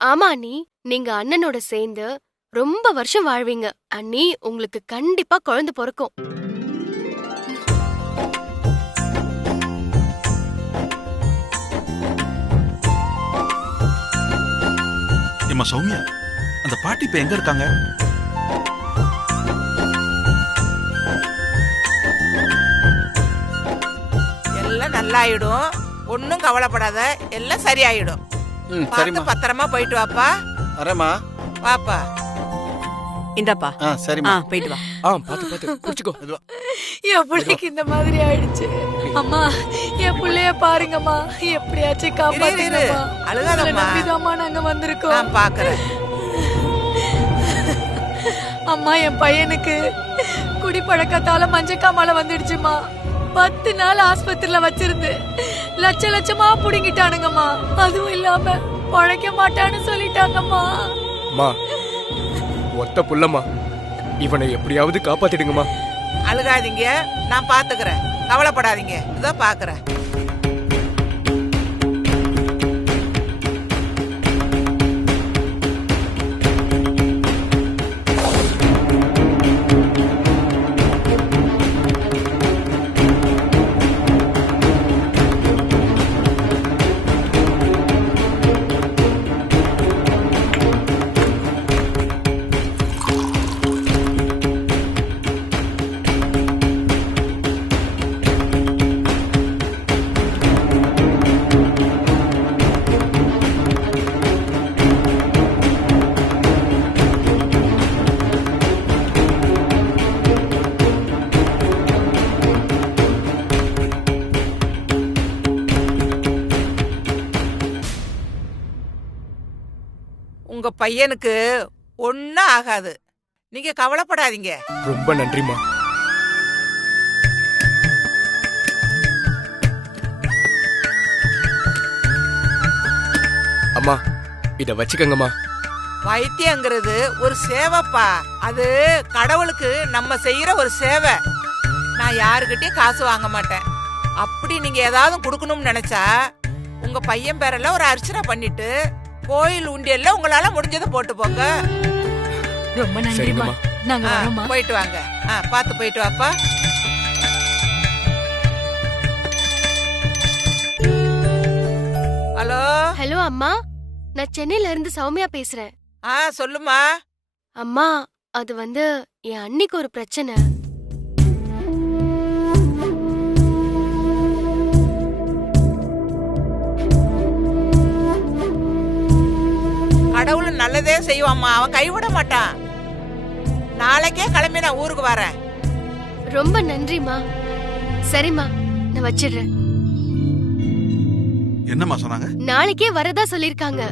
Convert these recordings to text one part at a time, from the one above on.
ஆமா அண்ணி, நீங்க அண்ணனோட சேர்ந்து ரொம்ப வருஷம் வாழ்வீங்க. அண்ணி, உங்களுக்கு கண்டிப்பா குழந்தை பிறக்கும். ஏம்மா சௌமியா, அந்த பாட்டி இப்ப எங்க இருக்காங்க? எல்லாம் நல்லாயிடும், ஒன்னும் கவலைப்படாத, எல்லாம் சரியாயிடும். பார்த்து பத்திரமா போயிட்டு வாப்பா. வரேம்மா. வாப்பா. இந்தாப்பா. சரிம்மா. போயிட்டு வா. பாத்து குடிச்சுக்கோ. என் பிள்ளைக்கு இந்த மாதிரி ஆயிடுச்சு. அம்மா, என் பிள்ளைய பாருங்கம்மா, எப்படியாச்சும் காப்பாத்துங்கம்மா. அழுகாதம்மா. நம்பிதாம்மா நாங்க வந்திருக்கோம். நான் பாக்குறேன். அம்மா, என் பையனுக்கு குடிப்பழக்கத்தால மஞ்சக்காமால வந்துடுச்சுமா. 10 நாள் ஆஸ்பத்திரியில வச்சிருந்து லட்சமா புடுங்கிட்டானுங்கம்மா. அதுவும் இல்லாம பழைக்க மாட்டான்னு சொல்லிட்டாங்கம்மா. ஒத்த புள்ளம்மா, இவனை எப்படியாவது காப்பாத்திடுங்கம்மா. அழுகாதீங்க, நான் பாத்துக்கிறேன், கவலைப்படாதீங்க. இதோ பாக்குறேன். உங்க பையனுக்கு ஒன்னும் ஆகாது, நீங்க கவலைப்படாதீங்க. ரொம்ப நன்றிம்மா. அம்மா, இத வச்சுக்கங்கம்மா. வைத்தியங்கிறது ஒரு சேவைப்பா. அது கடவுளுக்கு நம்ம செய்யற ஒரு சேவை. நான் யாருகிட்டயும் காசு வாங்க மாட்டேன். அப்படி நீங்க ஏதாவது கொடுக்கணும்னு நினைச்சா உங்க பையன் பேரெல்லாம் ஒரு அர்ச்சனை பண்ணிட்டு கோயில் உண்டியல்ல உங்களால முடிஞ்சதை போட்டு போங்க. ரொம்ப நன்றிம்மா. நாங்க வரோம்மா. போயிட்டு வாங்க. பாத்து போயிட்டு வாப்பா. ஹலோ. ஹலோ அம்மா, நான் சென்னையில இருந்து சௌமியா பேசுறேன். சொல்லுமா. அம்மா, அது வந்து என் அண்ணிக்கு ஒரு பிரச்சனை. கடவுள் நல்லதே செய்வாம்மா, அவன் கைவிட மாட்டான். நாளைக்கே கிளம்பி நான் ஊருக்கு வரேன். ரொம்ப நன்றிமா. சரிம்மா, நான் வச்சிடுறேன். என்னம்மா சொன்னாங்க? நாளைக்கே வரதா சொல்லிருக்காங்க.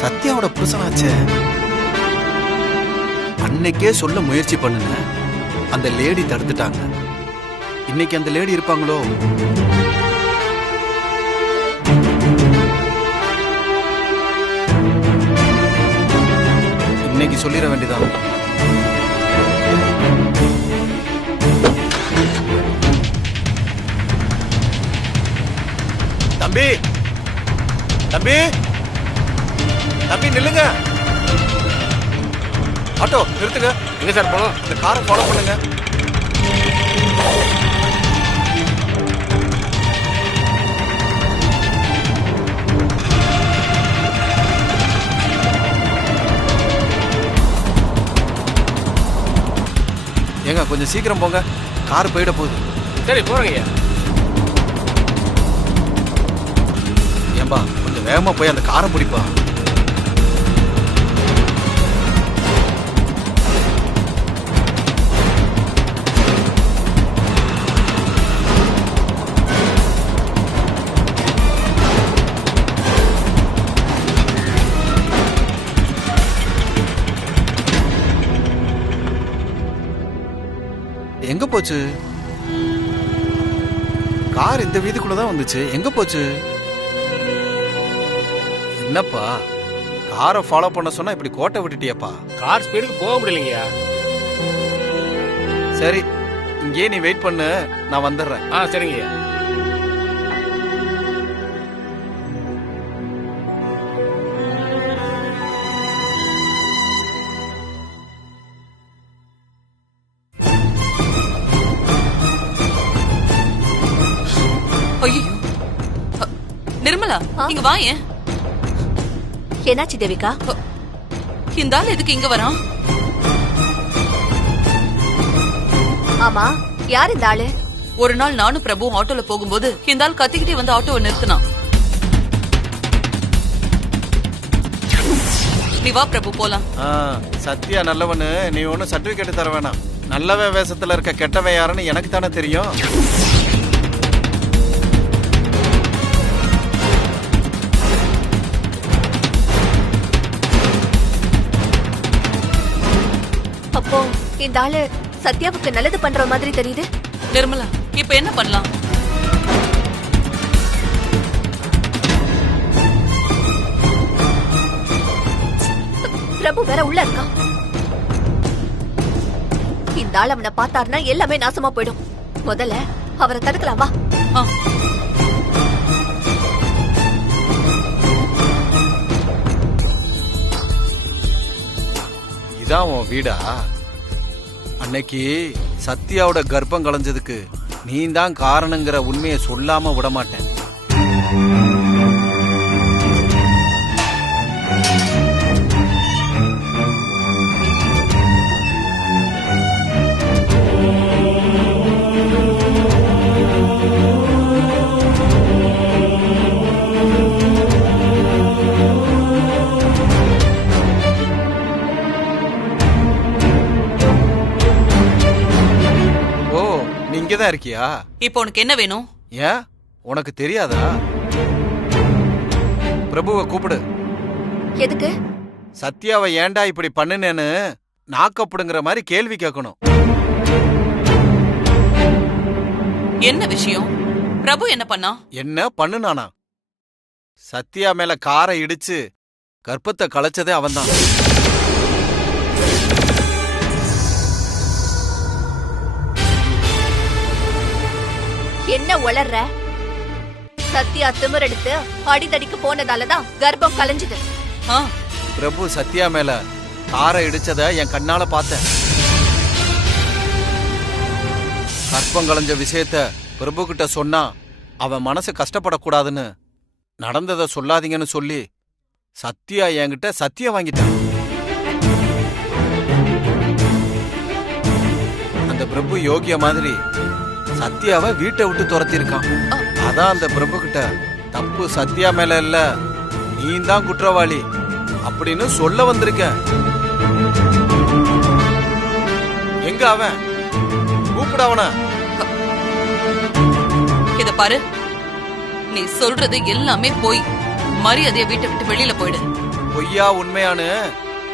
சத்யாவோட புருஷனாச்சே. அன்னைக்கே சொல்ல முயற்சி பண்ணுங்க, அந்த லேடி தடுத்துட்டாங்க. இன்னைக்கு அந்த லேடி இருப்பாங்களோ? இன்னைக்கு சொல்லிட வேண்டியதான். தம்பி தம்பி தம்பி நில்லுங்க. ஆட்டோ நிறுத்துங்க. எங்க சார் போனோம்? இந்த காரை ஃபாலோ பண்ணுங்க. ஏங்க கொஞ்சம் சீக்கிரம் போங்க, கார் போயிட போகுது. சரி போறேங்க. வேகமா போய் அந்த காரை பிடிப்பா. எங்க போச்சு கார்? இந்த வீதிக்குள்ளதான் வந்துச்சு. எங்க போச்சு? என்னப்பா காரை ஃபாலோ பண்ண சொன்னா இப்படி கோட்டை விட்டுட்டியப்பா? கார் ஸ்பீடுக்கு போக முடியலைங்கய்யா. சரி, இங்கே நீ வெயிட் பண்ணு, நான் வந்துடுறேன். சரிங்கய்யா. ஐயோ நிர்மலா, இங்க வா. ஏன் என்னாச்சு தேவிகா? இந்த ஆள் எதுக்கு இங்க வரான்? ஆமா, யார் இந்த ஆளு? ஒரு நாள் நானும் பிரபு ஆட்டோல போகும்போது இந்த ஆள் கத்திக்கிட்டே வந்து ஆட்டோவை நிறுத்தினான். நீ வா பிரபு, போலாம். சத்யா நல்லவனு, நீ ஒன்னும் சர்டிபிகேட் தர வேணாம். நல்லவன் வேஷத்துல இருக்க கெட்டவன் யாருன்னு எனக்கு தானே தெரியும். அப்போ இந்த ஆளு சத்யாவுக்கு நல்லது பண்ற மாதிரி தெரியுது. நிர்மலா, இப்ப என்ன பண்ணலாம்? பிரபு வேற உள்ள இருக்கான். இந்த ஆள் அவனை பார்த்தாருன்னா எல்லாமே நாசமா போயிடும். முதல்ல அவரை தடுக்கலாம், வா. இதான் உன் வீடா? அன்னைக்கு சத்யாவோட கர்ப்பம் கலைஞ்சதுக்கு நீ தான் காரணங்கிற உண்மையை சொல்லாம விட மாட்டேன். இங்கதான் இருக்கியா? இப்போ உனக்கு என்ன வேணும்? ஏன் உனக்கு தெரியாதா? பிரபுவை கூப்பிடு. எதுக்கு? சத்யாவை ஏன்டா இப்படி பண்ணுனேன்னு நாக்கப்படுங்கிற மாதிரி கேள்வி கேட்கணும். என்ன விஷயம்? பிரபு என்ன பண்ணா? என்ன பண்ணுனானா? சத்யா மேல காரை இடிச்சு கர்ப்பத்தை கலைச்சதே அவன்தான். என்ன உளர்ற? சத்யா திமிரெடுத்து அடிதடிக்கு போனதாலதான் கர்ப்பம் கலைஞ்சது. பிரபு சத்யா மேல காரை இடிச்சத என் கண்ணால பார்த்தேன். கர்ப்பம் கலைஞ்ச விஷயத்த பிரபு கிட்ட சொன்னா அவன் மனசு கஷ்டப்படக்கூடாதுன்னு நடந்ததை சொல்லாதீங்கன்னு சொல்லி சத்யா என்கிட்ட சத்தியம் வாங்கிட்டான். அந்த பிரபு யோகிய மாதிரி சத்யாவை வீட்டை விட்டு துரத்தி இருக்கான். அதான் அந்த பிரபு கிட்ட தப்பு சத்யா மேல இல்ல, நீ தான் குற்றவாளி அப்படின்னு சொல்ல வந்திருக்க. எங்க அவன்? கூப்பிட அவன. இத பாரு, நீ சொல்றது எல்லாமே போய். மரியாதைய வீட்டை விட்டு வெளியில போயிடு. பொய்யா உண்மையானு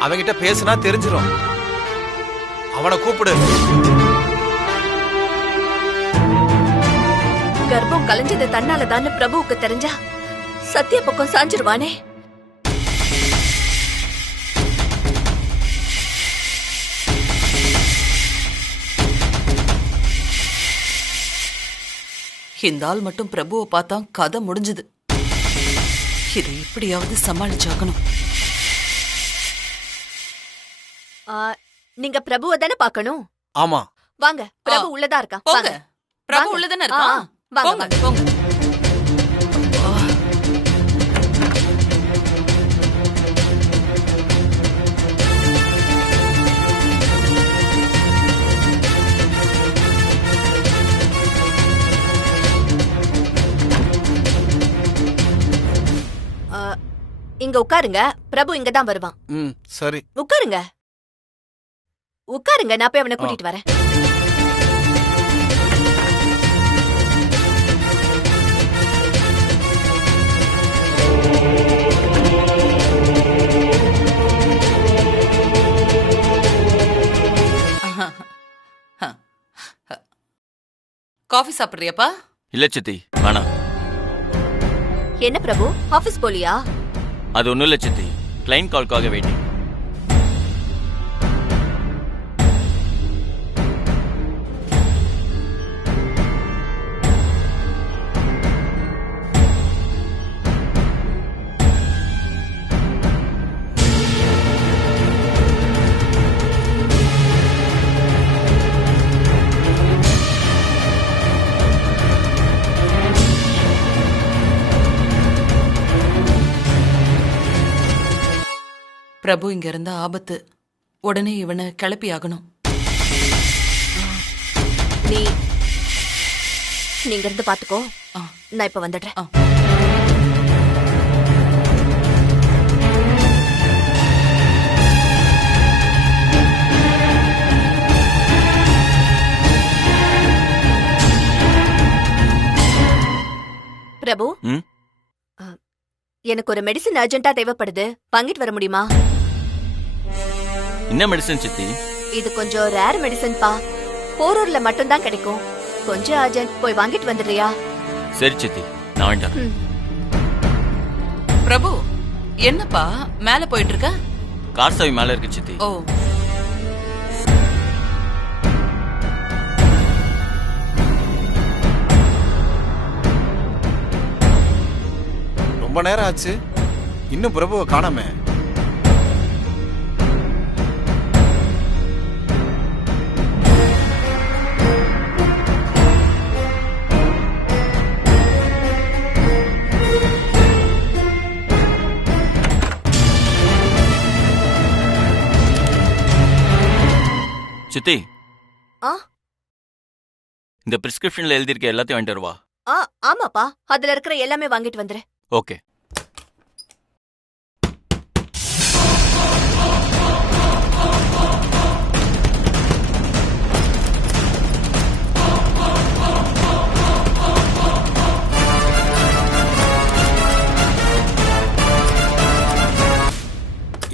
அவங்கிட்ட பேசினா தெரிஞ்சிடும். அவனை கூப்பிடு. கர்ப்பம் கலைஞ்சது தன்னாலதான் பிரபுவுக்கு தெரிஞ்சா சத்யா பக்கம் சாஞ்சிருவானே. இந்த ஆள் மட்டும் பிரபுவை பார்த்தா கதை முடிஞ்சது. இதை எப்படியாவது சமாளிச்சாக்கணும். நீங்க பிரபுவை தானே பாக்கணும்? ஆமா, வாங்க. பிரபு உள்ளதா இருக்கா? போங்க. பிரபு உள்ளதானே இருக்கான். போங்க போங்க. இங்க உட்காருங்க, பிரபு இங்க தான் வருவான். ம் சரி. உட்காருங்க உட்காருங்க, நான் போய் அவனை கூட்டிட்டு வரேன். காஃபி சாப்பிடுறியாப்பா? இல்ல சித்தி, வேணாம். என்ன பிரபு, ஆபீஸ் போலியா? அது ஒண்ணும் இல்ல சித்தி, கிளைண்ட் கால்க்காக வெயிட்டிங். பிரபு இங்க இருந்தா ஆபத்து. உடனே இவனை கிளப்பி ஆகணும். நீங்க இருந்து பாத்துக்கோ, நான் இப்ப வந்துடுறேன். பிரபு, எனக்கு ஒரு மெடிசின் அர்ஜென்ட்டா தேவைப்படுது, வாங்கிட்டு வர முடியுமா? என்ன மெடிசன் சித்தி? இது கொஞ்சம் ரேர் மெடிசன் பா, போரூர்ல மட்டும் தான் கிடைக்கும். கொஞ்சம் அர்ஜென்ட், போய் வாங்கிட்டு வந்துடுறியா? சரி சித்தி, நான் வேண்டாம். பிரபு, என்னப்பா மேல போயிட்டு இருக்க? கார் சாவி மேல இருக்கு சித்தி. ஓ, ரொம்ப நேரம் ஆச்சு, இன்னும் பிரபுவை காணாமே. சித்தி, ஆ இந்த பிரிஸ்கிரிப்ஷன்ல எழுதியிருக்க எல்லாத்தையும் வாங்கிட்டு வருவா. ஆமாப்பா, அதுல இருக்கிற எல்லாமே வாங்கிட்டு வந்துரு. ஓகே.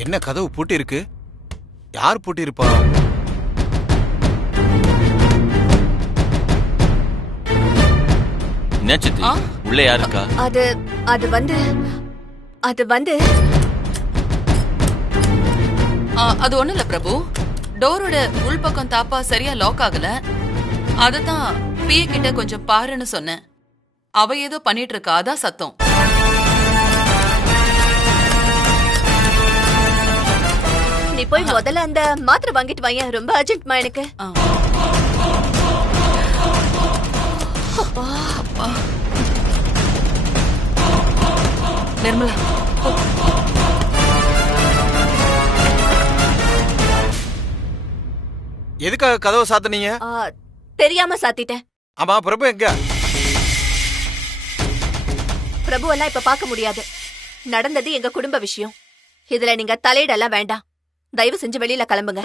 என்ன கதவு பூட்டி இருக்கு? யார் பூட்டி இருப்பா? என்ன சித்தி, உள்ள யார் இருக்கா? அது வந்து அது ஒண்ணும் இல்ல பிரபு. டோரோட உள்பக்கம் தாப்பா சரியா லாக் ஆகல. அததான் பிஏ கிட்ட கொஞ்சம் பாருன்னு சொன்னேன். அவ ஏதோ பண்ணிட்டு இருக்கா, அதான் சத்தம். நீ போய் முதல்ல அந்த மாத்திரை வாங்கிட்டு வாங்க, ரொம்ப அர்ஜென்ட்மா எனக்கு. நிர்மலா, எதுக்காக கதவை சாத்துனீங்க? தெரியாம சாத்திட்டேன். ஆமா, பிரபு எங்க? பிரபு எல்லாம் இப்ப பார்க்க முடியாது. நடந்தது எங்க குடும்ப விஷயம். இதுல நீங்க தலையிடலாம் வேண்டாம். தயவு செஞ்சு வெளியில கிளம்புங்க.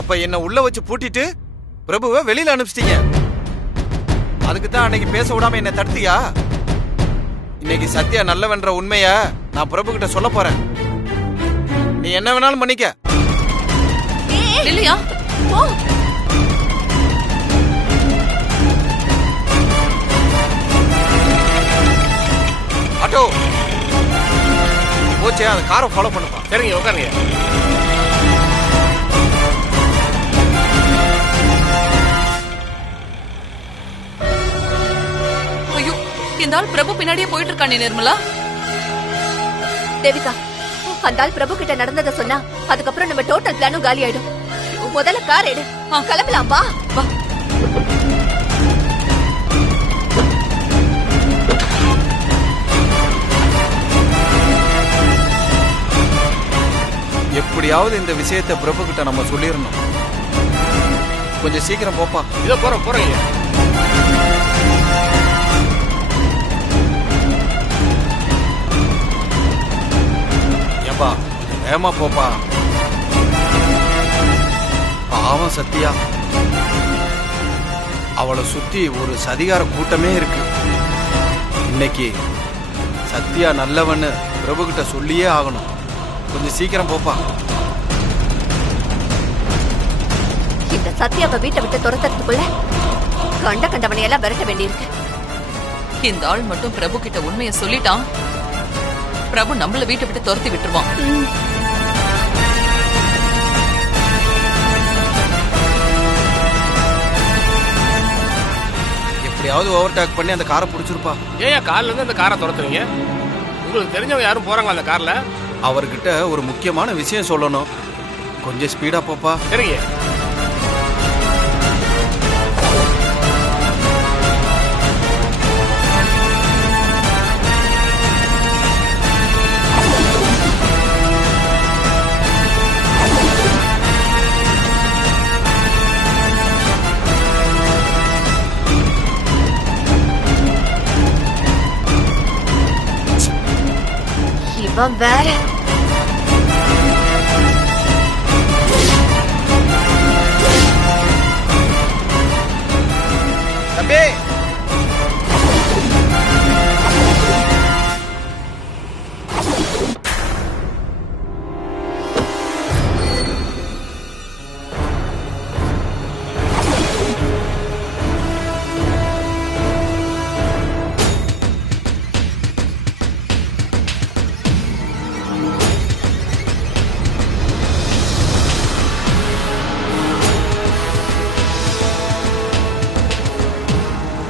அப்ப என்ன உள்ள வச்சு பூட்டிட்டு பிரபுவை வெளியில அனுப்பிச்சிட்டீங்க. அதுக்கு தான் அன்னைக்கு பேச விடாம என்ன தடுத்தியா? இன்னைக்கு சத்யா நல்லவன்ற உண்மைய நான் பிரபு கிட்ட சொல்ல போறேன். நீ என்ன வேணாலும் பண்ணிக்க. இல்லையா? ஆட்டோ போச்சே, அந்த காரை ஃபாலோ பண்ணுப்பா. சரிங்க, உட்காருங்க. ஐயோ, இந்த ஆள் பிரபு பின்னாடியே போயிட்டு இருக்கானே நிர்மலா. தேவிகா, அந்த ஆள் பிரபு கிட்ட நடந்ததை சொன்னா அதுக்கப்புறம் நம்ம டோட்டல் பிளானும் காலி ஆயிடும். முதல்ல கார் எடு, கிளம்பலாம். வா வா. எப்படியாவது இந்த விஷயத்தை பிரபு கிட்ட நம்ம சொல்லிடணும். கொஞ்சம் சீக்கிரம் போப்பா. இதோ போறேன். ஏப்பா ஏமா போப்பா. பாவம் சத்யா, அவளை சுத்தி ஒரு சதிகார கூட்டமே இருக்கு. இன்னைக்கு சத்யா நல்லவன்னு பிரபு கிட்ட சொல்லியே ஆகணும். கொஞ்சம் சீக்கிரம் போப்பா. இந்த சத்யாவை வீட்டை விட்டு துரத்துறதுக்குள்ள கண்டவனையெல்லாம் விரட்ட வேண்டியிருக்கு. இந்த ஆள் மட்டும் பிரபு கிட்ட உண்மையை சொல்லிட்டான், பிரபு நம்மள வீட்டை விட்டு துரத்தி விட்டுருவான். எப்படியாவது ஓவர்டேக் பண்ணி அந்த காரை பிடிச்சிருப்பா. ஏன் கார்ல இருந்து அந்த காரை துரத்துறீங்க? உங்களுக்கு தெரிஞ்சவங்க யாரும் போறாங்களா அந்த கார்ல? அவர்கிட்ட ஒரு முக்கியமான விஷயம் சொல்லணும். கொஞ்சம் ஸ்பீடா போப்பா. சரிங்க. இவன் வேற. தம்பி,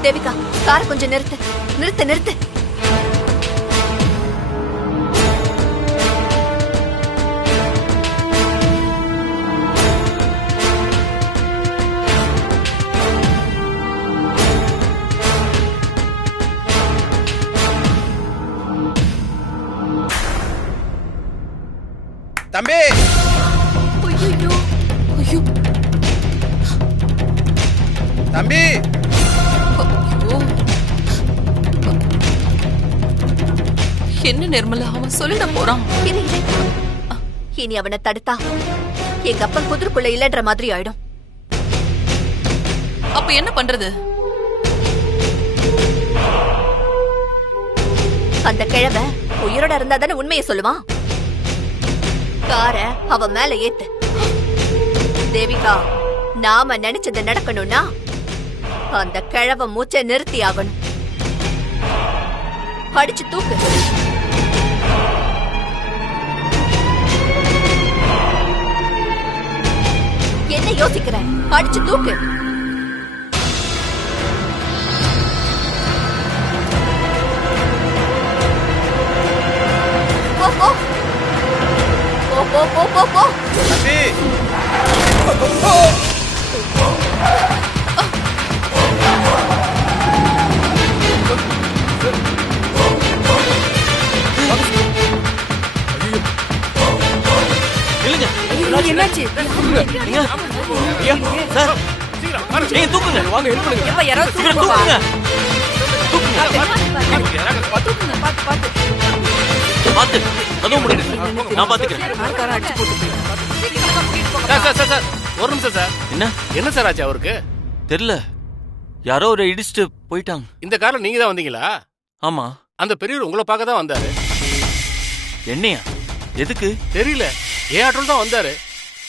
தேவிகா, காரை கொஞ்சம் நிறுத்து. தம்பி, தம்பி, என்ன நிர்மலா, அவன் சொல்லிட போறான். இனி அவனை தடுத்தா எங்க அப்பன் குதிரைக்குள்ள இல்லன்ற மாதிரி ஆயிடும். அப்ப என்ன பண்றது? அந்த கிழவ உயிரோட இருந்தா தானே உண்மையை சொல்லுவான். கார அவன் மேல ஏத்து. தேவிகா, நாம நினைச்சது நடக்கணும்னா அந்த கிழவ மூச்சை நிறுத்தி ஆகணும். அடிச்சு தூக்கு. என்ன யோசிக்கிற? அடிச்சு தூக்கு. போ. தம்பி. என்னாச்சு? சார், தூக்குங்க. வாங்க, ஹெல்ப் பண்ணுங்க. எப்ப யாராவது தூக்குங்க. பாத்து, அதுவும் முடியுது. நான் பாத்துக்கிறேன். சார், ஒரு நிமிஷம் சார். என்ன சார் ஆச்சு அவருக்கு? தெரியல, யாரோ ஒரு இடிச்சுட்டு போயிட்டாங்க. இந்த கார்ல நீங்க தான் வந்தீங்களா? ஆமா. அந்த பெரியவர் உங்களை பார்க்க தான் வந்தாரு. என்னையா? எதுக்கு தெரியல, ஏன் ஆட்டோல தான் வந்தாரு.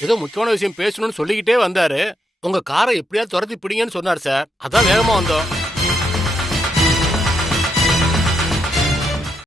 ஏதோ முக்கியமான விஷயம் பேசணும்னு சொல்லிக்கிட்டே வந்தாரு. உங்க காரை எப்படியாவது துரத்தி பிடிங்கன்னு சொன்னார் சார். அதான் வேகமா வந்தோம்.